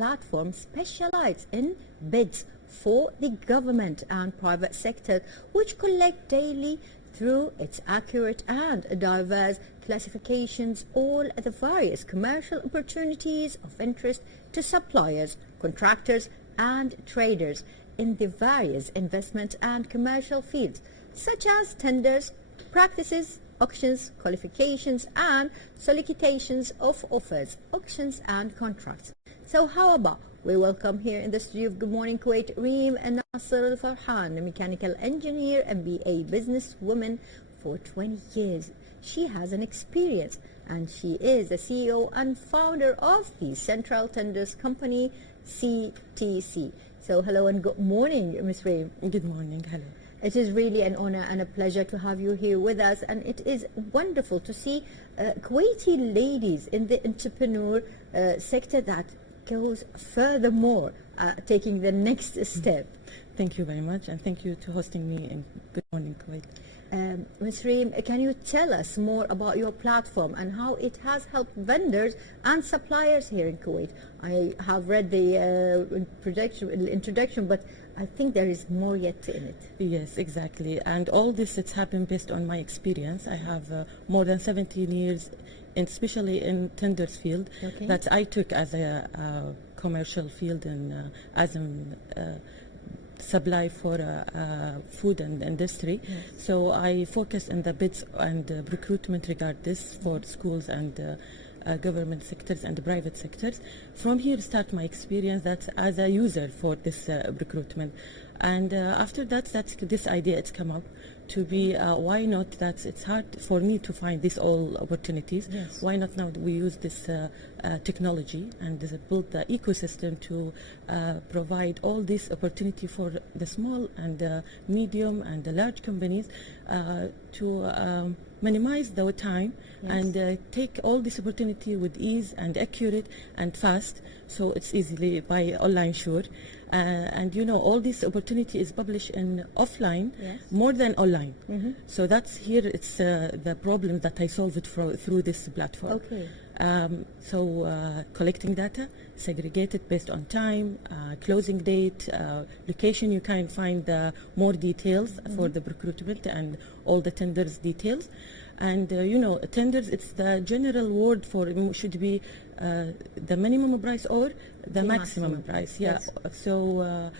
Platform specializes in bids for the government and private sector, which collect daily through its accurate and diverse classifications all the various commercial opportunities of interest to suppliers, contractors and traders in the various investment and commercial fields, such as tenders, practices, auctions, qualifications and solicitations of offers, auctions and contracts. So how about we welcome here in the studio of Good Morning Kuwait, Reem AlFarhan, a mechanical engineer, MBA businesswoman for 20 years. She has an experience and she is the CEO and founder of the Central Tenders Company, CTC. So hello and good morning, Ms. Reem. Good morning, hello. It is really an honor and a pleasure to have you here with us, and it is wonderful to see Kuwaiti ladies in the entrepreneur sector that goes furthermore, taking the next step. Thank you very much, and thank you to hosting me in Good Morning Kuwait. Ms. Reem, can you tell us more about your platform and how it has helped vendors and suppliers here in Kuwait? I have read the introduction, but I think there is more yet in it. Yes, exactly. And all this, it's happened based on my experience. I have more than 17 years, especially in tenders field, that I took as a commercial field and as a supply for food and industry. Yes. So I focus on the bids and recruitment regard this for schools and government sectors and the private sectors. From here start my experience that as a user for this recruitment. And after that, this idea it's come up to be why not, that it's hard for me to find these all opportunities. Yes. Why not now we use this technology and build the ecosystem to provide all this opportunity for the small and the medium and the large companies to minimize their time. Yes. And take all this opportunity with ease and accurate and fast, so it's easily by online sure. And you know, all this opportunity is published in offline. Yes. More than online. So that's here, it's the problem that I solve it through this platform. Okay. So collecting data, segregated based on time, closing date, location, you can find more details for the recruitment and all the tenders details. And you know, tenders, it's the general word for should be the minimum price or the maximum price. Yeah. Yes. So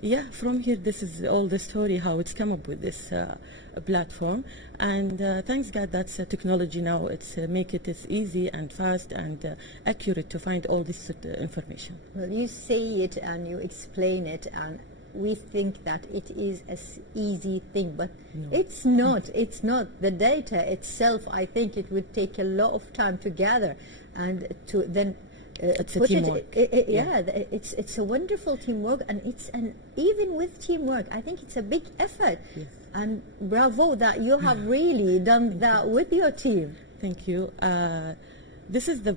yeah, from here, this is all the story how it's come up with this platform. And thanks God, that's technology now. It's make it as easy and fast and accurate to find all this information. Well, you say it and you explain it, and we think that it is an easy thing, but no. It's not. It's not. The data itself, I think it would take a lot of time to gather and to then it's a teamwork. It's a wonderful teamwork, and even with teamwork, I think it's a big effort. Yes. And bravo that you have really done that with your team. Thank you. This is the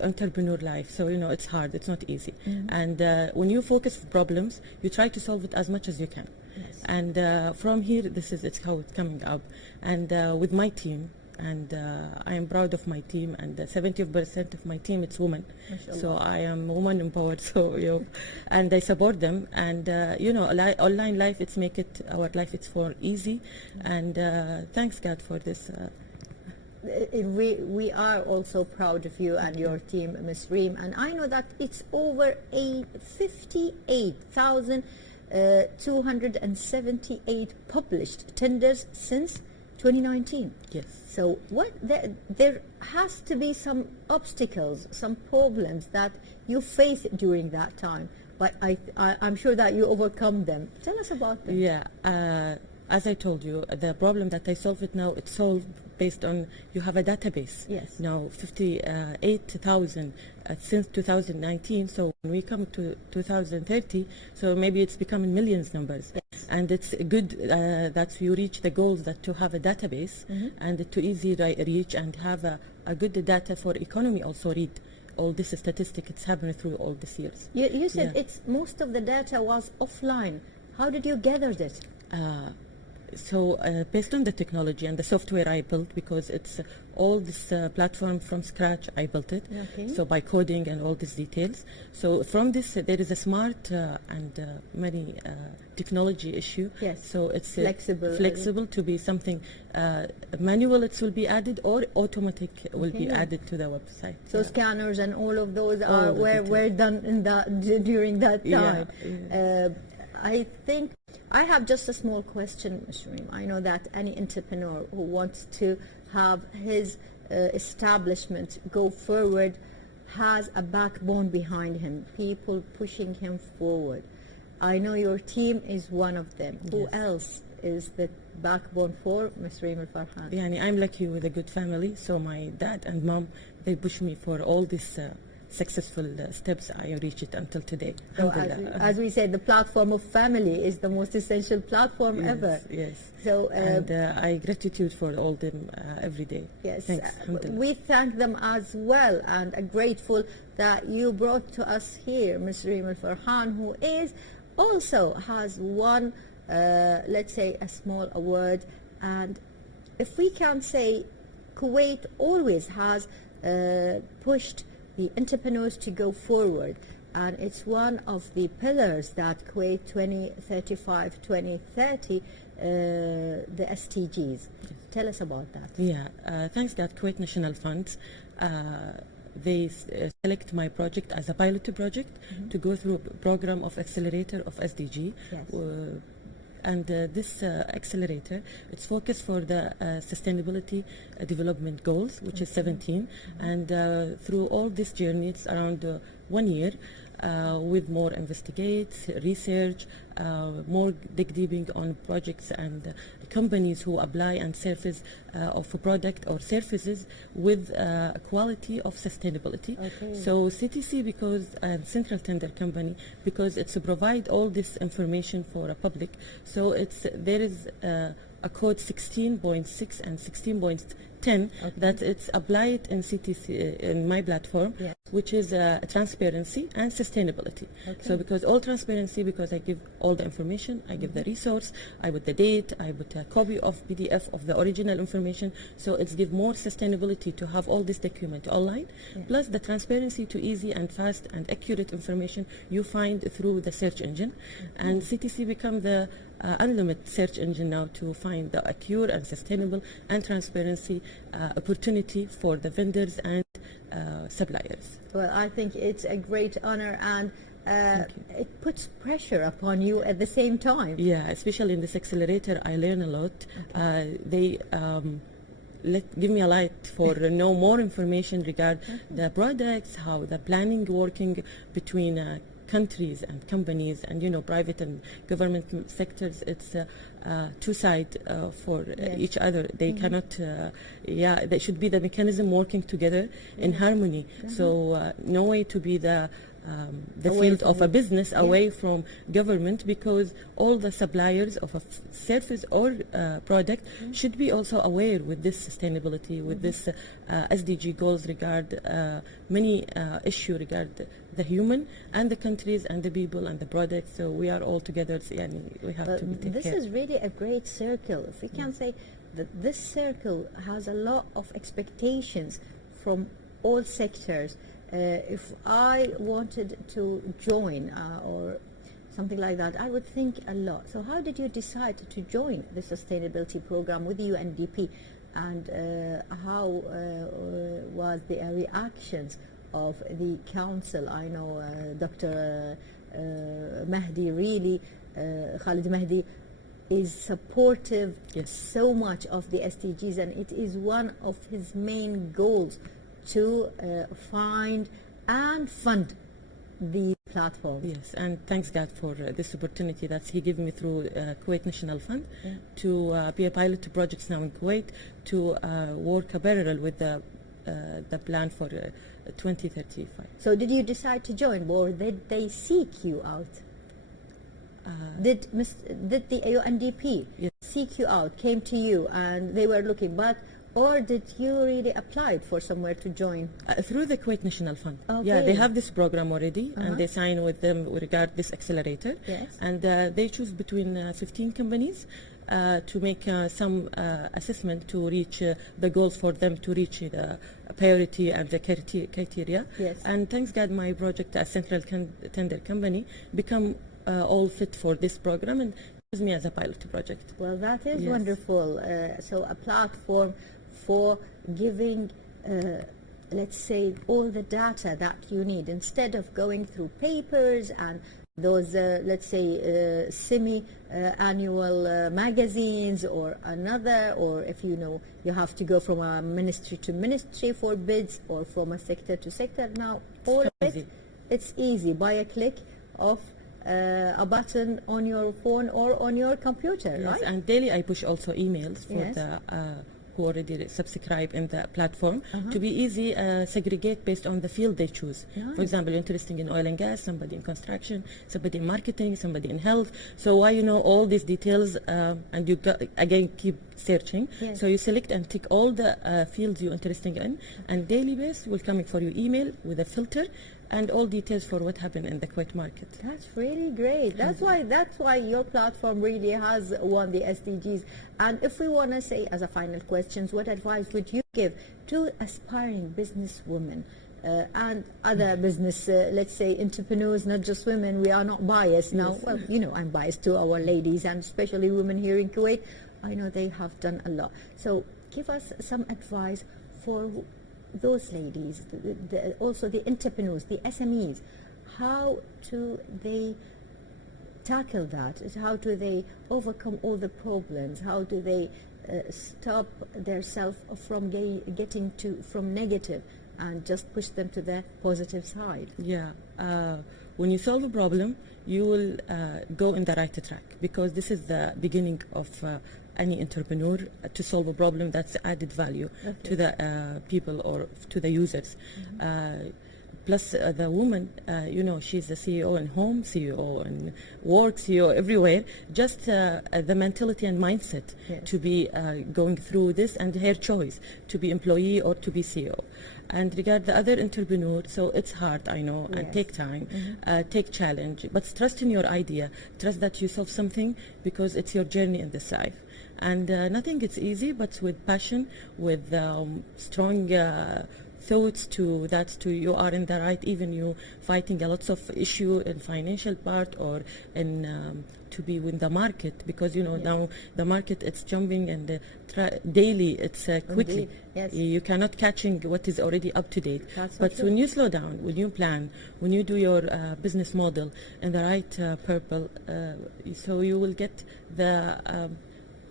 entrepreneur life, so you know it's hard, it's not easy. And when you focus on problems, you try to solve it as much as you can. Yes. And from here, it's how it's coming up. And with my team, and I am proud of my team, and 70% of my team it's women. So I am woman empowered. So you know, and I support them. And you know, online life, it's make it our life it's for easy. And thanks God for this. We are also proud of you and your team, Ms. Reem, and I know that it's over 58,278 published tenders since 2019. Yes. So there has to be some obstacles, some problems that you face during that time, but I'm sure that you overcome them. Tell us about them. Yeah. As I told you, the problem that I solve it now, it's solved based on you have a database. Yes. Now 58,000 since 2019. So when we come to 2030, so maybe it's becoming millions numbers. Yes. And it's good that you reach the goals that to have a database and to easy reach and have a good data for economy also read. All this statistic, it's happening through all these years. You said it's most of the data was offline. How did you gather this? So based on the technology and the software I built, because it's all this platform from scratch, I built it. Okay. So by coding and all these details. So from this, there is a smart and many technology issue. Yes. So it's Flexible. to be something manual. It will be added, or automatic will be Okay. added to the website. So scanners and all of those All the were done in during that time. Yeah. I think I have just a small question, Ms. Reem. I know that any entrepreneur who wants to have his establishment go forward has a backbone behind him, people pushing him forward. I know your team is one of them. Who Yes. else is the backbone for Ms. Reem AlFarhan? Yani I'm lucky with a good family, so my dad and mom, they push me for all these successful steps I reached until today. So Alhamdulillah. as we said, the platform of family is the most essential platform Yes, ever. yes. So And I gratitude for all them every day. yes, Thanks. Alhamdulillah. we thank them as well, and are grateful that you brought to us here Ms. Reem AlFarhan, who is also has won, let's say, a small award. And if we can say, Kuwait always has pushed the entrepreneurs to go forward, and it's one of the pillars that Kuwait 2035-2030, the SDGs. Tell us about that. Yeah, thanks that Kuwait National Fund, they select my project as a pilot project to go through a program of accelerator of SDG. Yes. And this accelerator, it's focused for the sustainability development goals, which is 17. And through all this journey, it's around 1 year, with more investigates, research, more dig deeping on projects and companies who apply and surface of a product or services with quality of sustainability. Okay. So CTC, because central tender company, because it's to provide all this information for a public. So there is a code 16.6 and 16.10 that it's applied in CTC in my platform, Yeah. which is transparency and sustainability. So because all transparency, because I give all the information, I give the resource, I put the date, I put a copy of PDF of the original information. So it's give more sustainability to have all this document online, plus the transparency to easy and fast and accurate information you find through the search engine. And CTC become the unlimited search engine now to find the accurate and sustainable and transparency opportunity for the vendors and suppliers. Well, I think it's a great honor, and it puts pressure upon you at the same time. Yeah, especially in this accelerator, I learn a lot. They give me a light for know more information regarding the products, how the planning working between countries and companies, and private and government sectors. It's two sides for each other. They cannot there should be the mechanism working together in harmony. So no way to be the field of a business away from government, because all the suppliers of a service or product should be also aware with this sustainability, with this SDG goals regard many issue regard the human and the countries and the people and the products. So we are all together, and we have to be taken This care. is really a great circle. If we can say that this circle has a lot of expectations from all sectors. If I wanted to join or something like that, I would think a lot. So how did you decide to join the sustainability program with UNDP, and how was the reactions of the council? I know Dr. Mahdi, really, Khalid Mahdi, is supportive so much of the SDGs, and it is one of his main goals to find and fund the platform. Yes, and thanks God for this opportunity that he gave me through Kuwait National Fund to be a pilot to projects now in Kuwait, to work a parallel with the plan for 2035. So did you decide to join, or did they seek you out? Did the UNDP seek you out, came to you, and they were looking, but Or did you really apply for somewhere to join? Through the Kuwait National Fund. Okay. Yeah, they have this program already, and they sign with them regard this accelerator. Yes. And they choose between 15 companies to make some assessment to reach the goals for them to reach the priority and the criteria. Yes. And thanks God, my project as central tender company become all fit for this program and use me as a pilot project. Well, that is Yes. wonderful. So a platform for giving, let's say, all the data that you need instead of going through papers and those, let's say, semi-annual magazines or another, or if you know you have to go from a ministry to ministry for bids or from a sector to sector. Now, all of it, it's easy by a click of a button on your phone or on your computer, Yes, right? and daily I push also emails for Yes. the who already subscribe in the platform to be easy, segregate based on the field they choose. Nice. For example, you're interested in oil and gas, somebody in construction, somebody in marketing, somebody in health. So why you know all these details and you again keep searching. Yes. So you select and tick all the fields you're interested in, and daily base will come for your email with a filter and all details for what happened in the Kuwait market. That's really great. That's why your platform really has won the SDGs. And if we want to say as a final questions, what advice would you give to aspiring businesswomen and other business, let's say, entrepreneurs, not just women? We are not biased now. Yes. Well, you know, I'm biased to our ladies and especially women here in Kuwait. I know they have done a lot. So give us some advice for those ladies, also the entrepreneurs, the SMEs. How do they tackle that? How do they overcome all the problems? How do they stop themselves from getting from negative and just push them to the positive side? Yeah. When you solve a problem, you will go in the right track, because this is the beginning of any entrepreneur, to solve a problem that's added value to the people or to the users. Plus the woman, you know, she's the CEO in home, CEO in work, CEO everywhere. Just the mentality and mindset to be going through this, and her choice to be employee or to be CEO. And regard the other entrepreneur, so it's hard, I know, and take time, take challenge, but trust in your idea. Trust that you solve something, because it's your journey in this life. And nothing is easy, but with passion, with strong thoughts to you are in the right, even you fighting a lot of issue in financial part or in to be with the market, because you know now the market, it's jumping, and daily it's quickly. Yes. You cannot catching what is already up to date. That's But so when you slow down, when you plan, when you do your business model in the right purple, so you will get the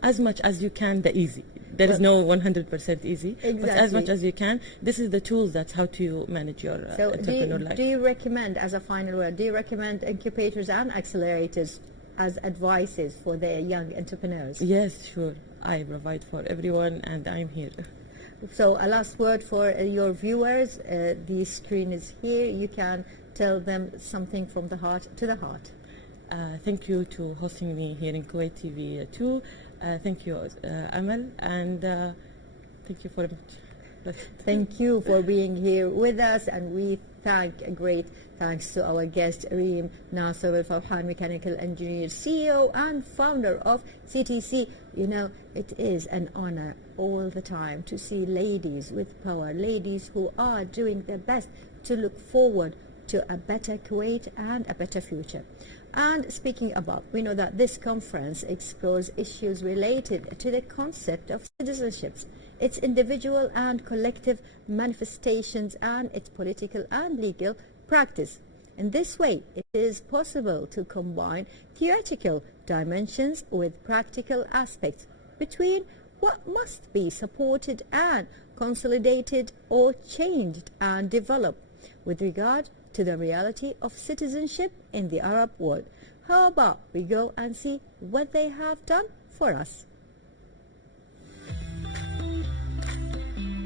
as much as you can, the easy. There is no 100% easy, but as much as you can. This is the tools, that's how to manage your entrepreneur life. Do you recommend, as a final word, do you recommend incubators and accelerators as advices for their young entrepreneurs? Yes, sure. I provide for everyone, and I'm here. So a last word for your viewers. The screen is here. You can tell them something from the heart to the heart. Thank you to hosting me here in Kuwait TV2. Thank you, Amal, and thank you for much. Thank you for being here with us, and we thank a great thanks to our guest Reem AlFarhan, mechanical engineer, CEO and founder of CTC. You know, it is an honor all the time to see ladies with power, ladies who are doing their best to look forward to a better Kuwait and a better future. And speaking about, we know that this conference explores issues related to the concept of citizenships, its individual and collective manifestations, and its political and legal practice. In this way, it is possible to combine theoretical dimensions with practical aspects between what must be supported and consolidated or changed and developed with regard to the reality of citizenship in the Arab world. How about we go and see what they have done for us?